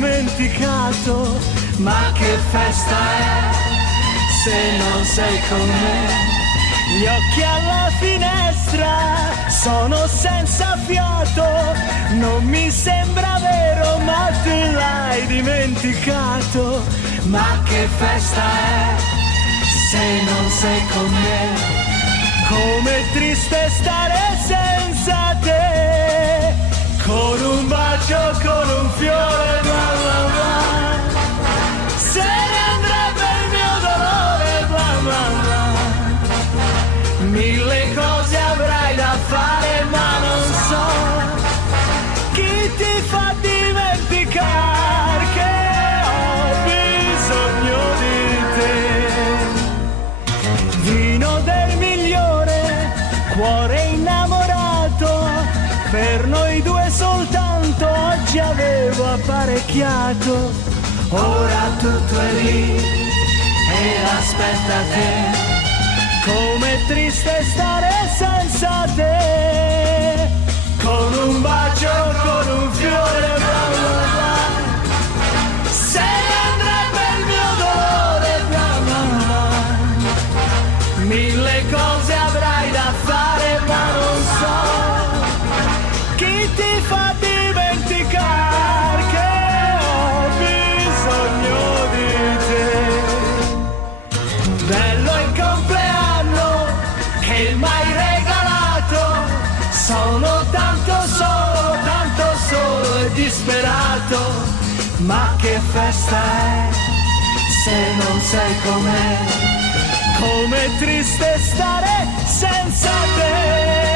dimenticato. Ma che festa è se non sei con me? Gli occhi alla finestra sono senza fiato, non mi sembra vero ma tu l'hai dimenticato. Ma che festa è se non sei con me? Com'è triste stare senza te, con un bacio, con un fiore, bla bla bla. Se ne andrebbe il mio dolore, bla bla bla. Mille cose avrai da fare ma non so chi ti fa dimenticare che ho bisogno di te. Vino del migliore, cuore innamorato, per noi due soltanto oggi avevo apparecchiato. Ora tutto è lì e aspetta te. Com'è triste stare senza te, con un bacio, con un fiore, bla bla bla. Se ne andrebbe il mio dolore, bla bla bla. Mille cose avrai da fare ma non so chi ti fa dimenticare che ho bisogno di te. Bello il compleanno che m'hai regalato, sono tanto solo e disperato. Ma che festa è se non sei con me? Com'è triste stare senza te.